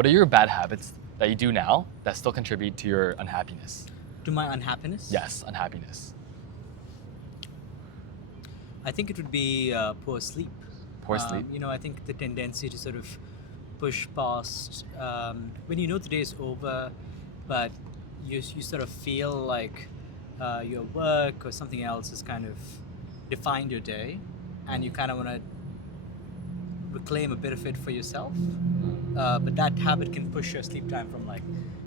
what are your bad habits that you do now that still contribute to your unhappiness? To my unhappiness? Yes, unhappiness. I think it would be poor sleep. Poor sleep. I think the tendency to sort of push past when you know the day is over, but you sort of feel like your work or something else has kind of defined your day, and you kind of want to reclaim a bit of it for yourself. But that habit can push your sleep time from like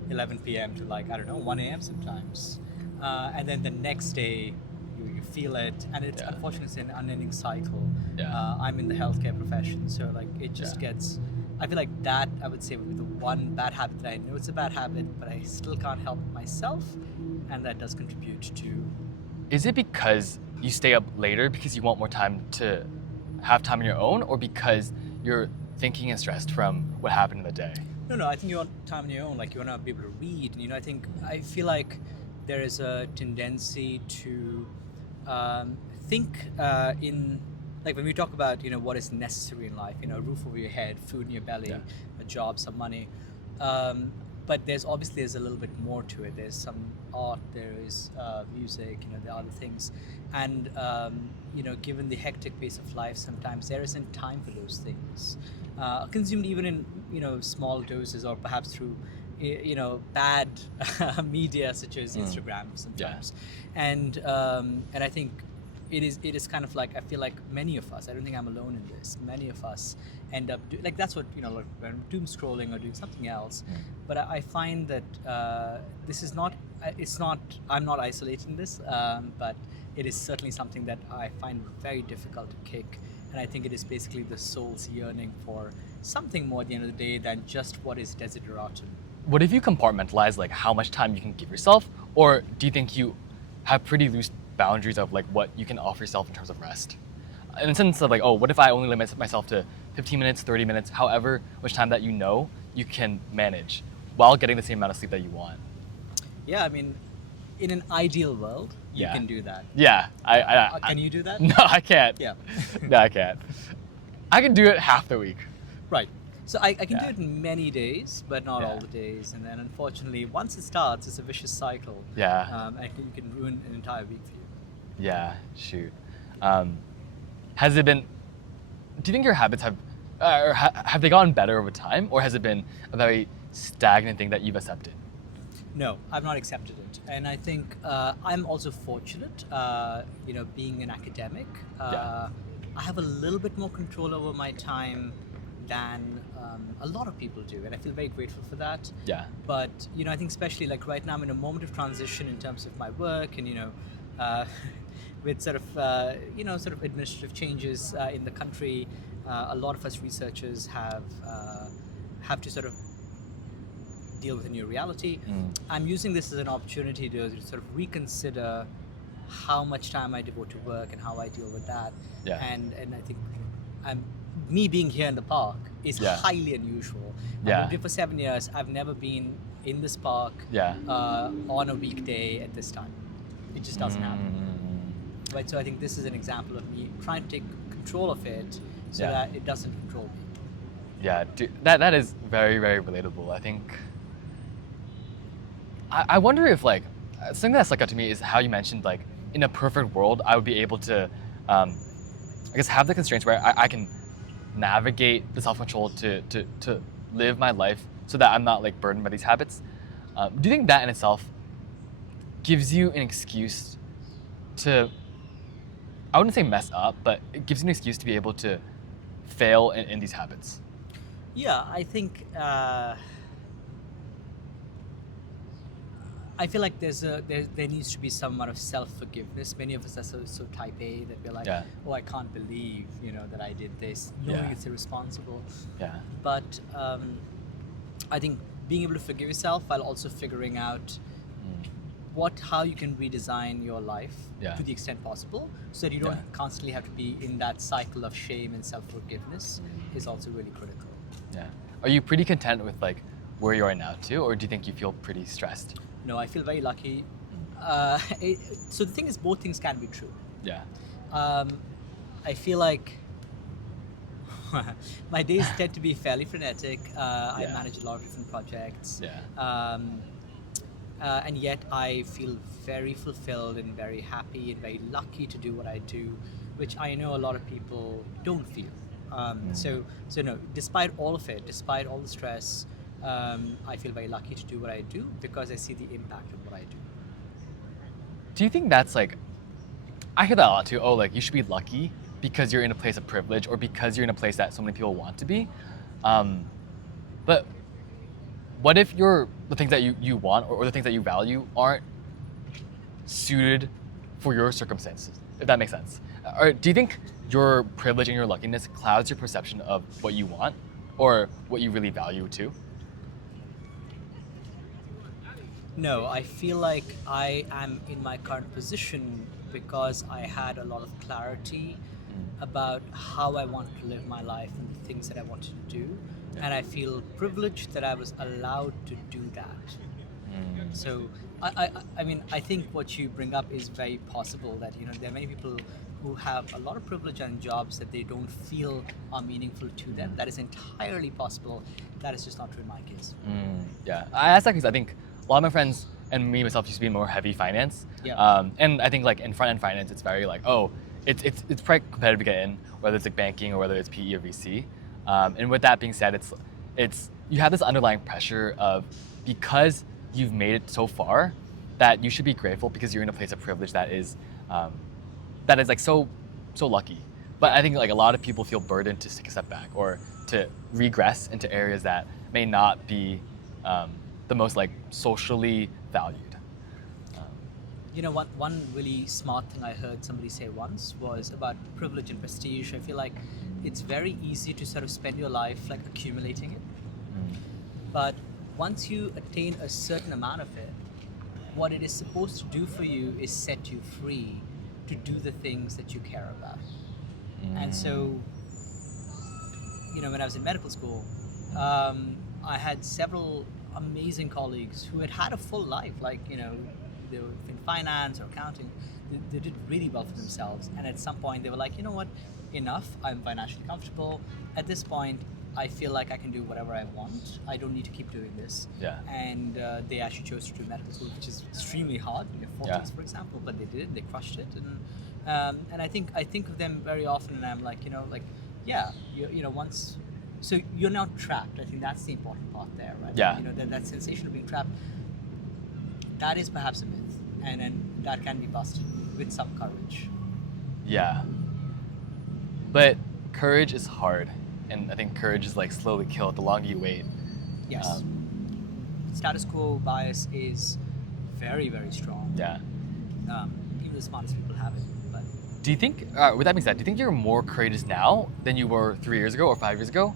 11 p.m. to like, I don't know, 1 a.m. sometimes. And then the next day, you feel it, and it's unfortunately it's an unending cycle. I'm in the healthcare profession, so like it just gets. I feel like that I would say would be the one bad habit that I know it's a bad habit, but I still can't help myself, and that does contribute to. Is it because you stay up later because you want more time to have time on your own, or because you're thinking and stressed from what happened in the day? No, I think you want time on your own, like you want to be able to read, and I feel like there is a tendency to think in, like when we talk about what is necessary in life, a roof over your head, food in your belly, a job, some money, but there's a little bit more to it. There's some art, there is music, there are other things, and given the hectic pace of life, sometimes there isn't time for those things, consumed even in small doses, or perhaps through bad media such as Instagram sometimes. And I think it is kind of like, I feel like many of us, I don't think I'm alone in this, many of us end up like that's what like when doom scrolling or doing something else. But I find that this is not, I'm not isolating this, but it is certainly something that I find very difficult to kick. And I think it is basically the soul's yearning for something more at the end of the day than just what is desideratum. What if you compartmentalize like how much time you can give yourself, or do you think you have pretty loose boundaries of like what you can offer yourself in terms of rest? In the sense of like, oh, what if I only limit myself to 15 minutes, 30 minutes, however much time that you can manage while getting the same amount of sleep that you want? Yeah, I mean, in an ideal world, you can do that. Yeah, Can you do that? No, I can't. Yeah. No, I can't. I can do it half the week. Right. So I can do it in many days, but not all the days. And then unfortunately, once it starts, it's a vicious cycle. Yeah. And you can ruin an entire week for you. Yeah, shoot. Has it been, do you think your habits have they gotten better over time, or has it been a very stagnant thing that you've accepted? No, I've not accepted it. And I think I'm also fortunate, being an academic. I have a little bit more control over my time than a lot of people do, and I feel very grateful for that. Yeah. But I think especially like right now I'm in a moment of transition in terms of my work, and with sort of administrative changes in the country, a lot of us researchers have to sort of deal with a new reality. I'm using this as an opportunity to sort of reconsider how much time I devote to work and how I deal with that. And I think me being here in the park is highly unusual. I've been here for 7 years. I've never been in this park on a weekday at this time. It just doesn't happen. Right, so I think this is an example of me trying to take control of it so that it doesn't control me. Yeah, dude, that is very, very relatable. I think, I wonder if like, something that stuck out to me is how you mentioned like, in a perfect world, I would be able to, I guess, have the constraints where I can navigate the self-control to live my life so that I'm not like burdened by these habits. Do you think that in itself gives you an excuse to, I wouldn't say mess up, but it gives you an excuse to be able to fail in these habits? Yeah, I think I feel like there needs to be some amount of self-forgiveness. Many of us are so type A that we're like, oh, I can't believe that I did this, knowing it's irresponsible. Yeah. But I think being able to forgive yourself while also figuring out how you can redesign your life to the extent possible, so that you don't constantly have to be in that cycle of shame and self-forgiveness is also really critical. Yeah. Are you pretty content with like where you are now too, or do you think you feel pretty stressed? No, I feel very lucky. So the thing is, both things can be true. Yeah. I feel like my days tend to be fairly frenetic. I Yeah. manage a lot of different projects. Yeah. And yet I feel very fulfilled and very happy and very lucky to do what I do, which I know a lot of people don't feel. So no, despite all of it, despite all the stress, I feel very lucky to do what I do because I see the impact of what I do. Do you think that's like, I hear that a lot too. Oh, like you should be lucky because you're in a place of privilege or because you're in a place that so many people want to be. But what if the things that you want or the things that you value aren't suited for your circumstances, if that makes sense? Or do you think your privilege and your luckiness clouds your perception of what you want or what you really value too? No, I feel like I am in my current position because I had a lot of clarity about how I wanted to live my life and the things that I wanted to do. Yeah. And I feel privileged that I was allowed to do that. So I mean, I think what you bring up is very possible that, there are many people who have a lot of privilege and jobs that they don't feel are meaningful to them. That is entirely possible. That is just not true in my case. Yeah, I asked that because I think a lot of my friends and me myself used to be in more heavy finance. Yeah. And I think like in front end finance, it's very like, oh, it's quite competitive to get in, whether it's like banking or whether it's PE or VC. And with that being said, it's you have this underlying pressure of because you've made it so far that you should be grateful because you're in a place of privilege that is like so lucky. But I think like a lot of people feel burdened to take a step back or to regress into areas that may not be the most like socially valued. One really smart thing I heard somebody say once was about privilege and prestige. I feel like it's very easy to sort of spend your life like accumulating it. But once you attain a certain amount of it, what it is supposed to do for you is set you free to do the things that you care about. And so, when I was in medical school, I had several amazing colleagues who had a full life, like, they were in finance or accounting. They did really well for themselves. And at some point they were like, you know what, enough, I'm financially comfortable. At this point, I feel like I can do whatever I want. I don't need to keep doing this. Yeah. And they actually chose to do medical school, which is extremely hard in their 40s, for example, but they did it, they crushed it. And I think of them very often and I'm like, once, so you're not trapped. I think that's the important part there, right? Yeah. That sensation of being trapped, that is perhaps a myth, and that can be busted with some courage. Yeah. But courage is hard, and I think courage is like slowly killed the longer you wait. Yes. Status quo bias is very, very strong. Yeah. Even the smartest people have it. But Do you think, with that being said, do you think you're more courageous now than you were 3 years ago or 5 years ago?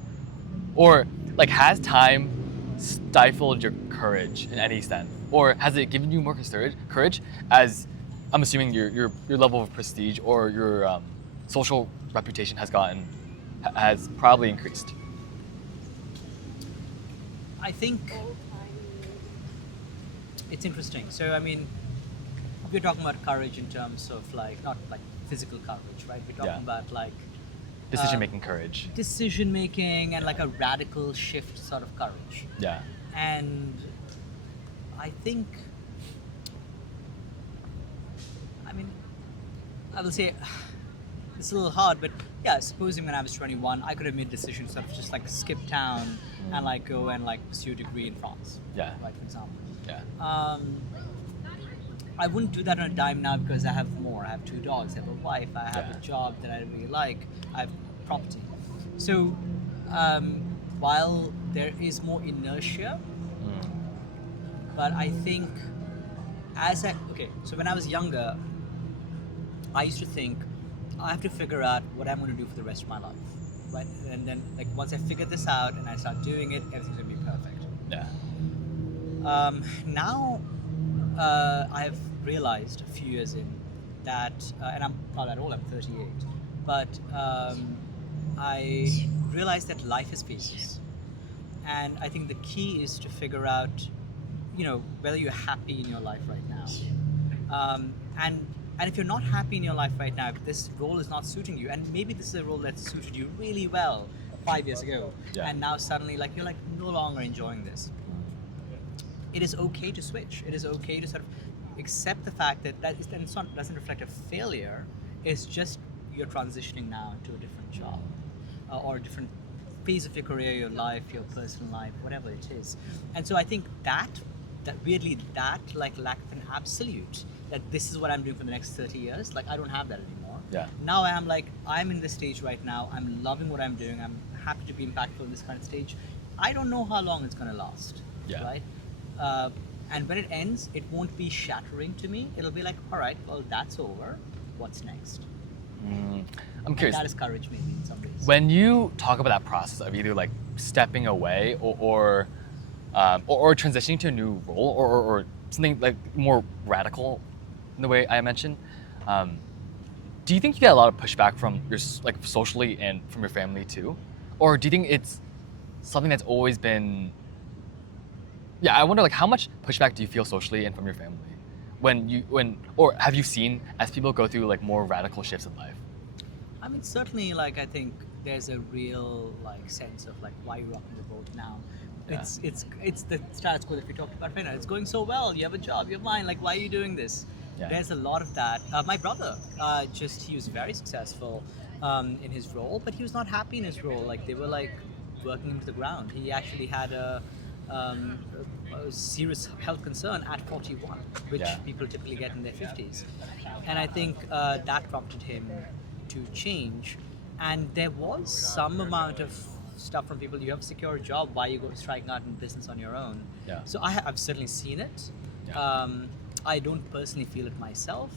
Or like has time stifled your courage in any extent? Or has it given you more courage as I'm assuming your level of prestige or your social reputation has probably increased? I think it's interesting. So, I mean, we're talking about courage in terms of like, not like physical courage, right? We're talking about like Decision-making courage. decision making and like a radical shift sort of courage. Yeah. And I think, I will say it's a little hard, but yeah, supposing when I was 21, I could have made decisions of just like skip town and like go and like pursue a degree in France. Yeah. Right, for example. Yeah. I wouldn't do that on a dime now because I have more. I have 2 dogs, I have a wife, I have Yeah. a job that I really like, I have property. So while there is more inertia, but I think so when I was younger, I used to think I have to figure out what I'm going to do for the rest of my life, right? And then like once I figure this out and I start doing it, everything's going to be perfect. Yeah. Now I've realized a few years in that, and I'm not that old, I'm 38, but I realized that life is phases. And I think the key is to figure out, whether you're happy in your life right now. And if you're not happy in your life right now, if this role is not suiting you, and maybe this is a role that suited you really well 5 years ago, Yeah. and now suddenly like you're like no longer enjoying this. It is okay to switch. It is okay to sort of accept the fact that and it's not doesn't reflect a failure. It's just you're transitioning now to a different job or a different phase of your career, your life, your personal life, whatever it is. And so I think that weirdly that like lack of an absolute that this is what I'm doing for the next 30 years. Like I don't have that anymore. Yeah. Now I am like I'm in this stage right now. I'm loving what I'm doing. I'm happy to be impactful in this kind of stage. I don't know how long it's gonna last. Yeah. Right. And when it ends, it won't be shattering to me. It'll be like, all right, well, that's over. What's next? I'm And curious. that is courage, maybe in some ways. When you talk about that process of either like stepping away or transitioning to a new role or something like more radical in the way I mentioned, do you think you get a lot of pushback from your like socially and from your family too, or do you think it's something that's always been? Yeah, I wonder like how much pushback do you feel socially and from your family or have you seen as people go through like more radical shifts in life? I mean, certainly, like I think there's a real like sense of like why you're rocking the boat now. Yeah. It's the status quo that we talked about right now. It's going so well. You have a job. You're fine. Like why are you doing this? Yeah. There's a lot of that. My brother, he was very successful in his role, but he was not happy in his role. Like they were like working him to the ground. He actually had a serious health concern at 41, which Yeah. people typically get in their 50s. And I think that prompted him to change. And there was some amount of stuff from people, you have a secure job, why you go striking out in business on your own? Yeah. So I've certainly seen it. Yeah. I don't personally feel it myself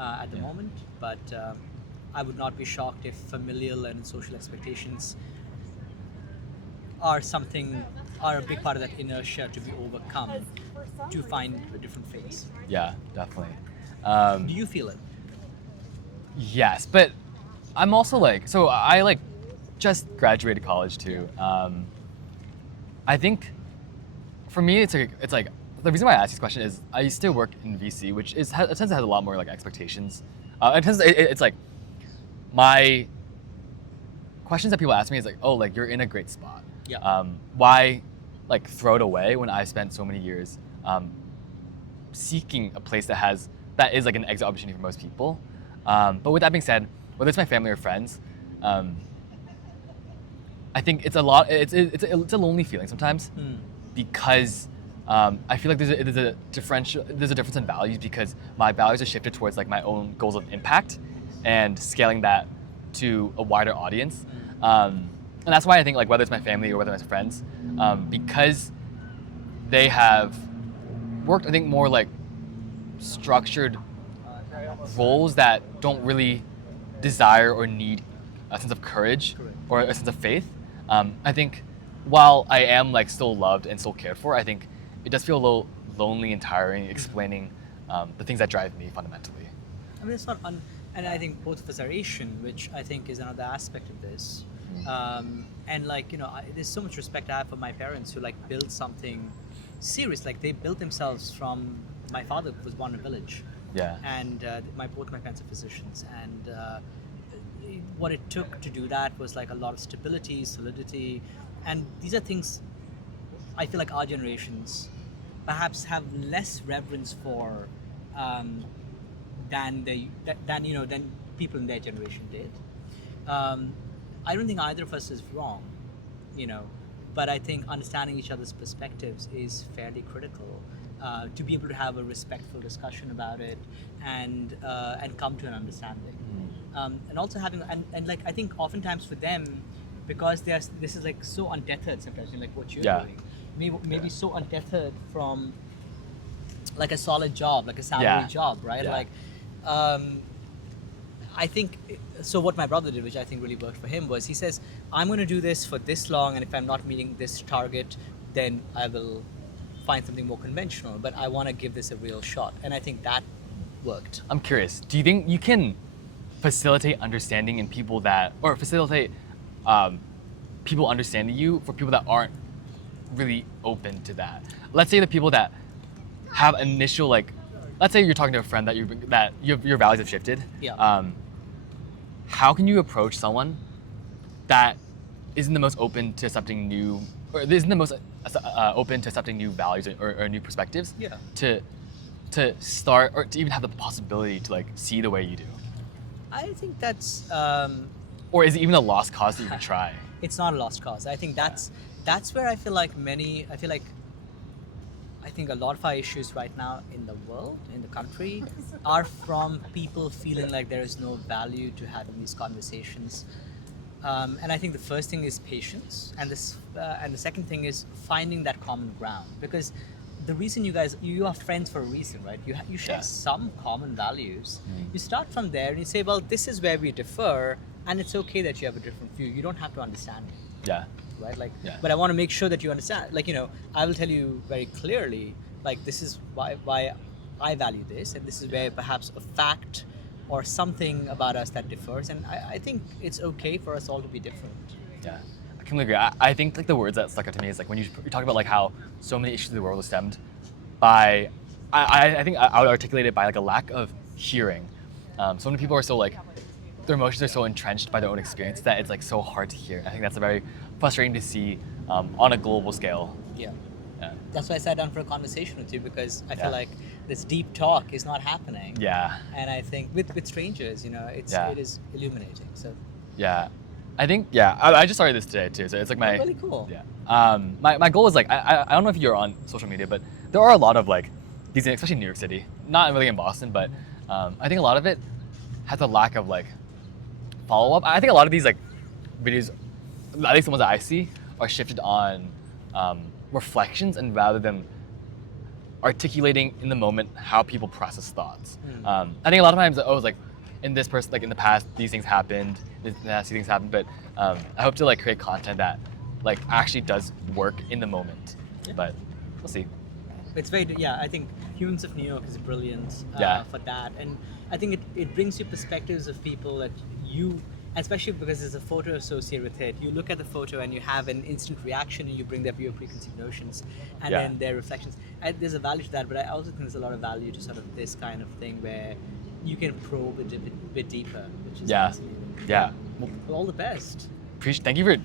at the Yeah. moment, but I would not be shocked if familial and social expectations are a big part of that inertia to be overcome to find a different phase. Yeah, definitely. Do you feel it? Yes, but I'm also like, so I like just graduated college too. I think for me, it's like the reason why I asked this question is I used to work in VC, which it tends to have a lot more like expectations. It's like my questions that people ask me is like, oh, like you're in a great spot. Yeah. Why like throw it away when I spent so many years seeking a place that is like an exit opportunity for most people. But with that being said, whether it's my family or friends, I think it's a a lonely feeling sometimes because I feel like there's a difference in values because my values are shifted towards like my own goals of impact and scaling that to a wider audience. And that's why I think like whether it's my family or whether it's my friends, because they have worked, I think, more like structured roles that don't really desire or need a sense of courage or a sense of faith. I think while I am like still loved and still cared for, I think it does feel a little lonely and tiring explaining the things that drive me fundamentally. I mean, it's not, and I think both of us are Asian, which I think is another aspect of this. And like, there's so much respect I have for my parents who like built something serious. Like they built themselves from, my father was born in a village. Yeah. And both my parents are physicians. And what it took to do that was like a lot of stability, solidity. And these are things I feel like our generations perhaps have less reverence for than people in their generation did. I don't think either of us is wrong, but I think understanding each other's perspectives is fairly critical to be able to have a respectful discussion about it and come to an understanding. And also having and like I think oftentimes for them, because this is like so untethered sometimes, like what you're doing, maybe so untethered from like a solid job, like a salary job, right? Yeah. Like, I think, so what my brother did, which I think really worked for him, was he says, I'm going to do this for this long, and if I'm not meeting this target, then I will find something more conventional, but I want to give this a real shot. And I think that worked. I'm curious, do you think you can facilitate understanding in people or facilitate people understanding you for people that aren't really open to that? Let's say the people that have initial, like, let's say you're talking to a friend that your values have shifted. Yeah. How can you approach someone that isn't the most open to accepting new, or isn't the most open to accepting new values or new perspectives. Yeah. To start or to even have the possibility to like see the way you do, I think that's or is it even a lost cause to even try? it's not a lost cause. I think that's where I feel like I think a lot of our issues right now in the world, in the country, are from people feeling like there is no value to having these conversations. And I think the first thing is patience, and the second thing is finding that common ground. Because the reason you are friends for a reason, right? You share Yeah. some common values. You start from there and you say, well, this is where we differ, and it's okay that you have a different view. You don't have to understand me. Yeah. Right, like, Yeah. but I want to make sure that you understand, like, I will tell you very clearly, like, this is why I value this, and this is where perhaps a fact or something about us that differs, and I think it's okay for us all to be different. Yeah, I completely agree. I think like the words that stuck out to me is like when you talk about like how so many issues of the world are stemmed by, I think I would articulate it by like a lack of hearing. So many people are so like, their emotions are so entrenched by their own experience that it's like so hard to hear. I think that's a very frustrating to see on a global scale. Yeah, Yeah. that's why I sat down for a conversation with you, because I Yeah. feel like this deep talk is not happening. Yeah. And I think with strangers, Yeah. it is illuminating. So Yeah. I think, yeah, I just started this today too. So it's like my, really cool. yeah. My goal is like, I don't know if you're on social media, but there are a lot of like these, especially in New York City, not really in Boston, but I think a lot of it has a lack of like follow up. I think a lot of these like videos, at least the ones that I see, are shifted on reflections and rather than articulating in the moment how people process thoughts. I think a lot of times, like in this person, like in the past, these things happened, these things happened, but I hope to like create content that like actually does work in the moment. Yeah. But we'll see. It's very, yeah, I think Humans of New York is brilliant Yeah. for that. And I think it brings you perspectives of people that you, especially because there's a photo associated with it, you look at the photo and you have an instant reaction and you bring up your preconceived notions and Yeah. then their reflections. And there's a value to that, but I also think there's a lot of value to sort of this kind of thing where you can probe a bit deeper, which is Yeah. fascinating. Yeah. Well, All the best. thank you for